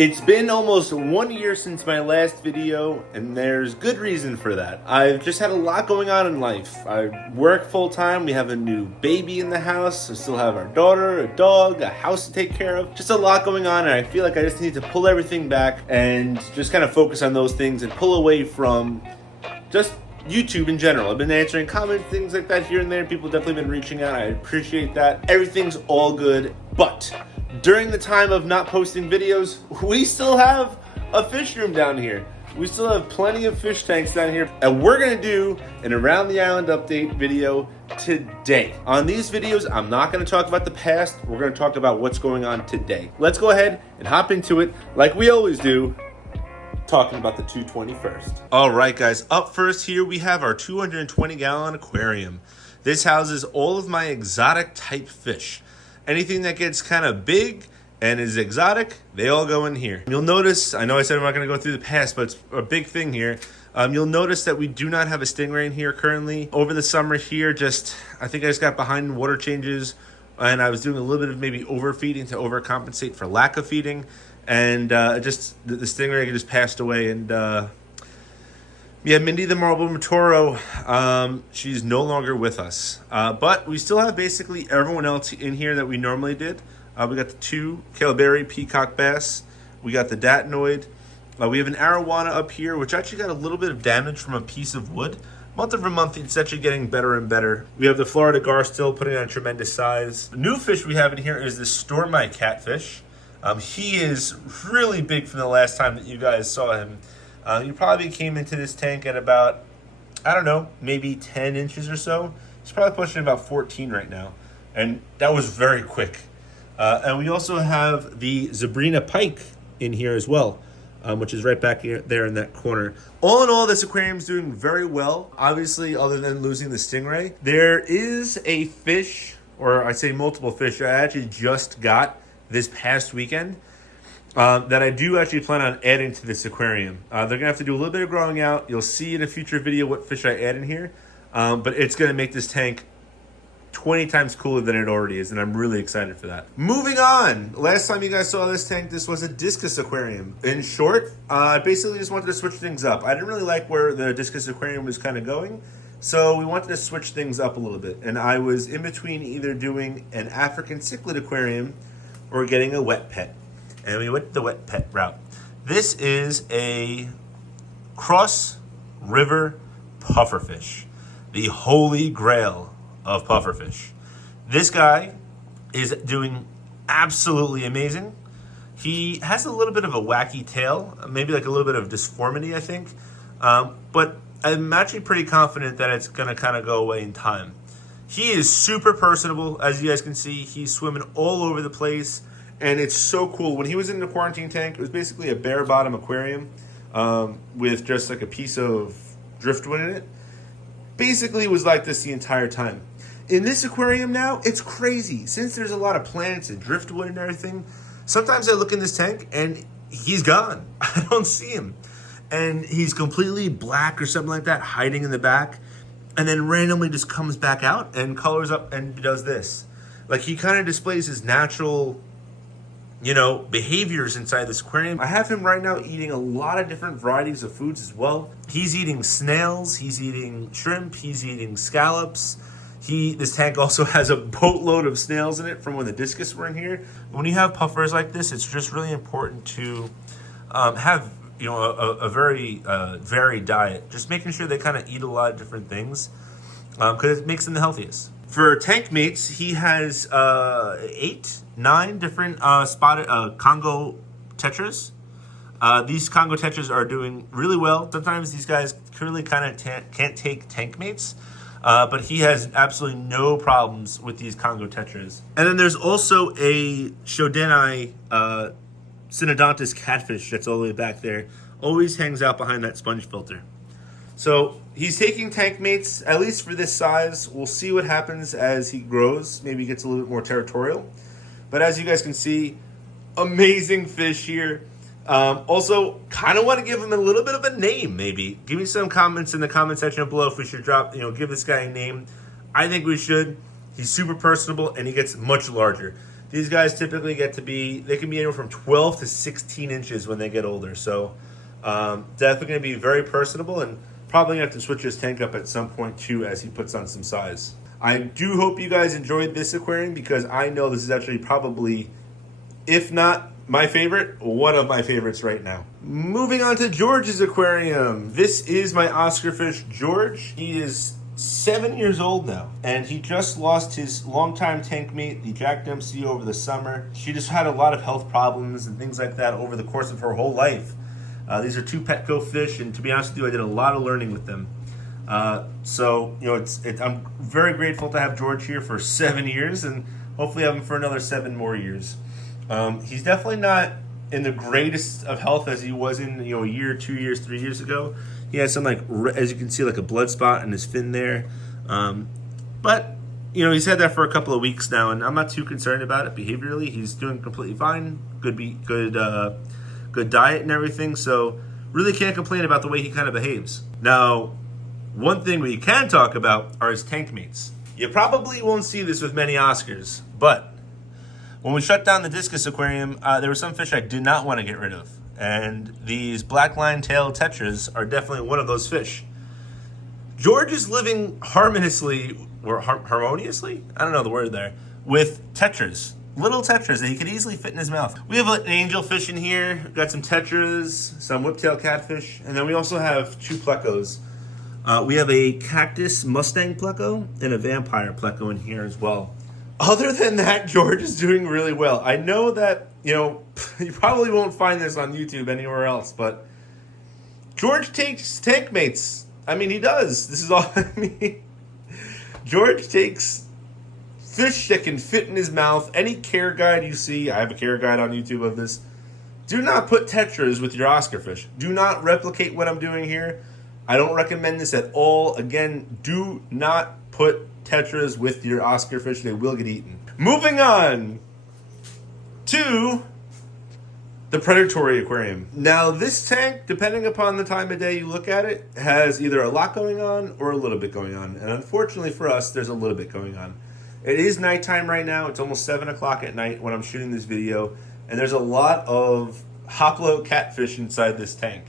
It's been almost 1 year since my last video, and there's good reason for that. I've just had a lot going on in life. I work full time, we have a new baby in the house, I still have our daughter, a dog, a house to take care of. Just a lot going on, and I feel like I just need to pull everything back and just kind of focus on those things and pull away from just YouTube in general. I've been answering comments, things like that here and there. People definitely been reaching out. I appreciate that. Everything's all good, but during the time of not posting videos, we still have a fish room down here. We still have plenty of fish tanks down here, and we're gonna do an Around the Island update video today. On these videos, I'm not gonna talk about the past. We're gonna talk about what's going on today. Let's go ahead and hop into it like we always do, talking about the 220 first. All right, guys, up first here we have our 220-gallon aquarium. This houses all of my exotic type fish. Anything that gets kind of big and is exotic, they all go in here. You'll notice, I know I said I'm not going to go through the past, but it's a big thing here. You'll notice that we do not have a stingray in here currently. Over the summer here, I think I just got behind in water changes, and I was doing a little bit of maybe overfeeding to overcompensate for lack of feeding. And the stingray just passed away. And yeah, Mindy the Marble Matoro, she's no longer with us. But we still have basically everyone else in here that we normally did. We got the two Calaberry peacock bass. We got the Datinoid. We have an arowana up here, which actually got a little bit of damage from a piece of wood. Month over month, it's actually getting better and better. We have the Florida gar still putting on a tremendous size. The new fish we have in here is the Stormite catfish. He is really big from the last time that you guys saw him. He probably came into this tank at about, I don't know, maybe 10 inches or so. He's probably pushing about 14 right now. And that was very quick. And we also have the Zebrina pike in here as well, which is right back here, there in that corner. All in all, this aquarium's doing very well. Obviously, other than losing the stingray. There is a fish, or I say multiple fish, I actually just got this past weekend. That I do actually plan on adding to this aquarium. They're going to have to do a little bit of growing out. You'll see in a future video what fish I add in here. But it's going to make this tank 20 times cooler than it already is, and I'm really excited for that. Moving on. Last time you guys saw this tank, this was a discus aquarium. In short, I basically just wanted to switch things up. I didn't really like where the discus aquarium was kind of going, so we wanted to switch things up a little bit. And I was in between either doing an African cichlid aquarium or getting a wet pet. And we went the wet pet route. This is a cross river pufferfish, the holy grail of pufferfish. This guy is doing absolutely amazing. He has a little bit of a wacky tail, maybe like a little bit of disformity, I think. But I'm actually pretty confident that it's going to kind of go away in time. He is super personable. As you guys can see, he's swimming all over the place. And it's so cool. When he was in the quarantine tank, it was basically a bare bottom aquarium with just like a piece of driftwood in it. Basically, it was like this the entire time. In this aquarium now, it's crazy. Since there's a lot of plants and driftwood and everything, sometimes I look in this tank and he's gone. I don't see him. And he's completely black or something like that, hiding in the back. And then randomly just comes back out and colors up and does this. Like he kind of displays his natural, behaviors inside this aquarium. I have him right now eating a lot of different varieties of foods as well. He's eating snails, he's eating shrimp, he's eating scallops. This tank also has a boatload of snails in it from when the discus were in here. When you have puffers like this, it's just really important to have a very varied diet. Just making sure they kind of eat a lot of different things because it makes them the healthiest. For tank mates, he has 9 different spotted Congo tetras. These Congo tetras are doing really well. Sometimes these guys really kind of can't take tank mates, but he has absolutely no problems with these Congo tetras. And then there's also a Shodanai Synodontis catfish that's all the way back there. Always hangs out behind that sponge filter. So he's taking tank mates, at least for this size. We'll see what happens as he grows. Maybe he gets a little bit more territorial. But as you guys can see, amazing fish here. Also, kind of want to give him a little bit of a name, maybe. Give me some comments in the comment section below if we should give this guy a name. I think we should. He's super personable, and he gets much larger. These guys typically they can be anywhere from 12 to 16 inches when they get older. So definitely going to be very personable, and probably going to have to switch his tank up at some point too as he puts on some size. I do hope you guys enjoyed this aquarium, because I know this is actually probably, if not my favorite, one of my favorites right now. Moving on to George's aquarium. This is my Oscar fish, George. He is 7 years old now, and he just lost his longtime tank mate, the Jack Dempsey, over the summer. She just had a lot of health problems and things like that over the course of her whole life. These are two Petco fish, and to be honest with you, I did a lot of learning with them. So, you know, I'm very grateful to have George here for 7 years, and hopefully have him for another 7 more years. He's definitely not in the greatest of health as he was in, you know, a year, 2 years, 3 years ago. He has some, like, as you can see, like a blood spot in his fin there. But, you know, he's had that for a couple of weeks now, and I'm not too concerned about it behaviorally. He's doing completely fine. Good diet and everything. So really can't complain about the way he kind of behaves. Now, one thing we can talk about are his tank mates. You probably won't see this with many Oscars, but when we shut down the Discus aquarium, there were some fish I did not want to get rid of. And these black line-tailed tetras are definitely one of those fish. George is living harmoniously, or harmoniously? I don't know the word there, with tetras. Little tetras that he could easily fit in his mouth. We have an angelfish in here. We've got some tetras, some whiptail catfish, and then we also have 2 plecos. We have a cactus Mustang pleco and a vampire pleco in here as well. Other than that, George is doing really well. I know that, you know, you probably won't find this on YouTube anywhere else, but George takes tank mates. I mean, he does. This is all I mean. George takes fish that can fit in his mouth. Any care guide you see, I have a care guide on YouTube of this. Do not put tetras with your Oscar fish. Do not replicate what I'm doing here. I don't recommend this at all. Again, do not put tetras with your Oscar fish. They will get eaten. Moving on to the predatory aquarium. Now, this tank, depending upon the time of day you look at it, has either a lot going on or a little bit going on. And unfortunately for us, there's a little bit going on. It is nighttime right now. It's almost 7 o'clock at night when I'm shooting this video. And there's a lot of hoplo catfish inside this tank.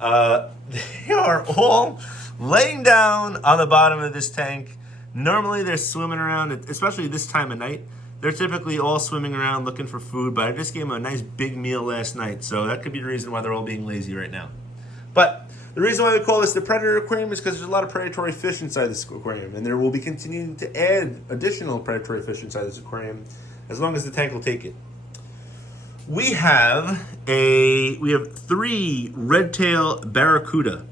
They are all laying down on the bottom of this tank. Normally they're swimming around, especially this time of night. They're typically all swimming around looking for food, but I just gave them a nice big meal last night, so that could be the reason why they're all being lazy right now. But the reason why we call this the predator aquarium is because there's a lot of predatory fish inside this aquarium, and there will be continuing to add additional predatory fish inside this aquarium as long as the tank will take it. We have 3 red-tail barracuda.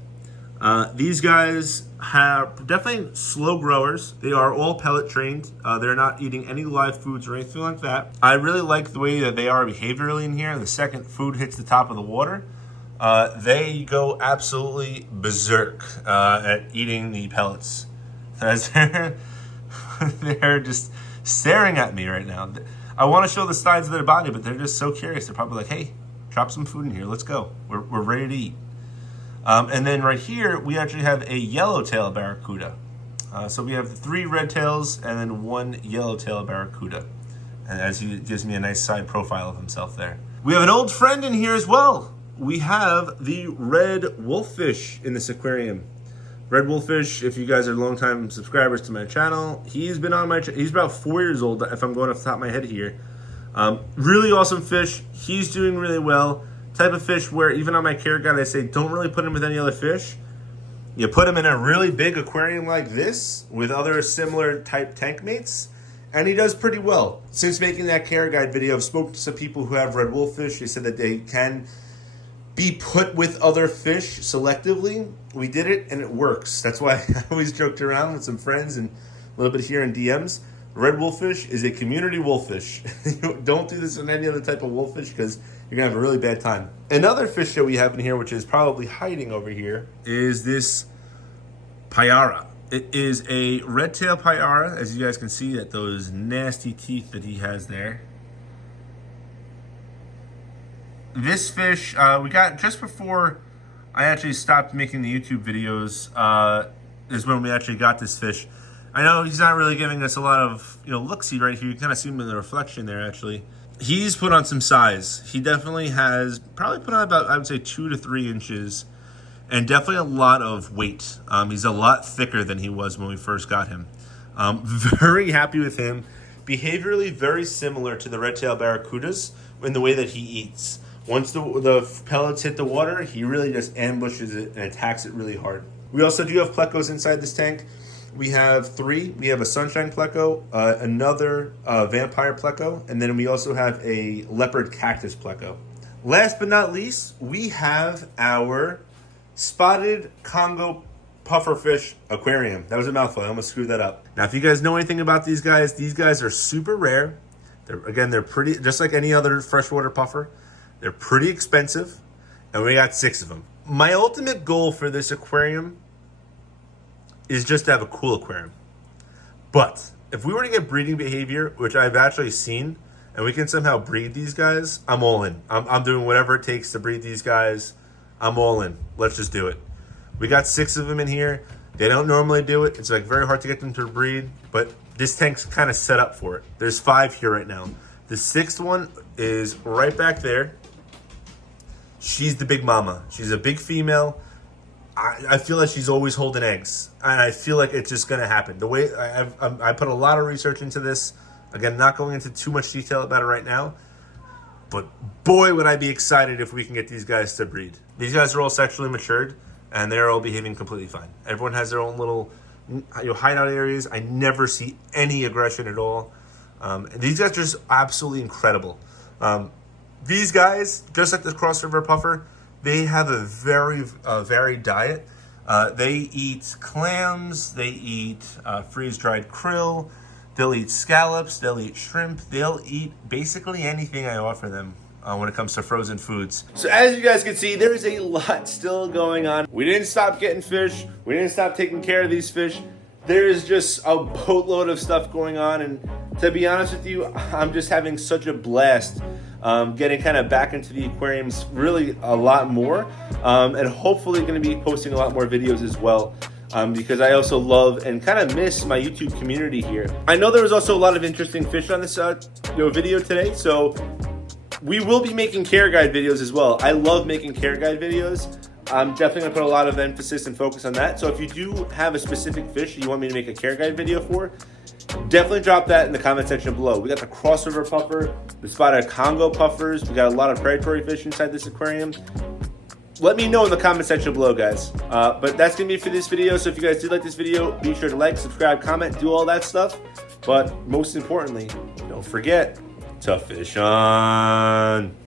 These guys have definitely slow growers. They are all pellet trained. They're not eating any live foods or anything like that. I really like the way that they are behaviorally in here. The second food hits the top of the water, they go absolutely berserk at eating the pellets. As they're just staring at me right now. I want to show the sides of their body, but they're just so curious. They're probably like, hey, drop some food in here. Let's go. We're ready to eat. And then right here, we actually have a yellowtail barracuda. So we have 3 red tails and then 1 yellowtail barracuda. And as he gives me a nice side profile of himself there. We have an old friend in here as well. We have the red wolffish in this aquarium. Red wolffish, if you guys are longtime subscribers to my channel, he's been on my channel. He's about 4 years old, if I'm going off the top of my head here. Really awesome fish. He's doing really well. Type of fish where even on my care guide, I say don't really put him with any other fish. You put him in a really big aquarium like this with other similar type tank mates, and he does pretty well. Since making that care guide video, I've spoken to some people who have red wolffish. They said that they can be put with other fish selectively. We did it and it works. That's why I always joked around with some friends and a little bit here in DMs. Red wolffish is a community wolffish. Don't do this on any other type of wolffish because you're gonna have a really bad time. Another fish that we have in here, which is probably hiding over here, is this payara. It is a red-tailed payara, as you guys can see at those nasty teeth that he has there. This fish we got just before I actually stopped making the YouTube videos is when we actually got this fish. I know he's not really giving us a lot of, look-see right here. You kind of see him in the reflection there, actually. He's put on some size. He definitely has probably put on about, I would say, 2 to 3 inches, and definitely a lot of weight. He's a lot thicker than he was when we first got him. Very happy with him. Behaviorally very similar to the red-tailed barracudas in the way that he eats. Once the pellets hit the water, he really just ambushes it and attacks it really hard. We also do have plecos inside this tank. We have 3. We have a sunshine pleco, another vampire pleco, and then we also have a leopard cactus pleco. Last but not least, we have our spotted Congo pufferfish aquarium. That was a mouthful. I almost screwed that up. Now, if you guys know anything about these guys are super rare. They're pretty, just like any other freshwater puffer. They're pretty expensive, and we got 6 of them. My ultimate goal for this aquarium is just to have a cool aquarium. But if we were to get breeding behavior, which I've actually seen, and we can somehow breed these guys, I'm all in. I'm doing whatever it takes to breed these guys. I'm all in. Let's just do it. We got 6 of them in here. They don't normally do it. It's like very hard to get them to breed, but this tank's kind of set up for it. There's 5 here right now. The 6th one is right back there. She's the big mama. She's a big female. I feel like she's always holding eggs, and I feel like it's just going to happen. The way I put a lot of research into this. Again, not going into too much detail about it right now, but boy, would I be excited if we can get these guys to breed. These guys are all sexually matured, and they're all behaving completely fine. Everyone has their own little hideout areas. I never see any aggression at all. These guys are just absolutely incredible. These guys, just like the Cross River Puffer, they have a very varied diet. They eat clams, they eat freeze-dried krill, they'll eat scallops, they'll eat shrimp, they'll eat basically anything I offer them when it comes to frozen foods. So as you guys can see, there's a lot still going on. We didn't stop getting fish. We didn't stop taking care of these fish. There is just a boatload of stuff going on, and to be honest with you, I'm just having such a blast getting kind of back into the aquariums really a lot more, and hopefully going to be posting a lot more videos as well, because I also love and kind of miss my YouTube community here. I know there was also a lot of interesting fish on this video today, so we will be making care guide videos as well. I love making care guide videos. I'm definitely gonna put a lot of emphasis and focus on that. So if you do have a specific fish you want me to make a care guide video for, definitely drop that in the comment section below. We got the Cross River Puffer, the spotted Congo puffers. We got a lot of predatory fish inside this aquarium. Let me know in the comment section below, guys. But that's gonna be it for this video. So if you guys did like this video, be sure to like, subscribe, comment, do all that stuff. But most importantly, don't forget to fish on.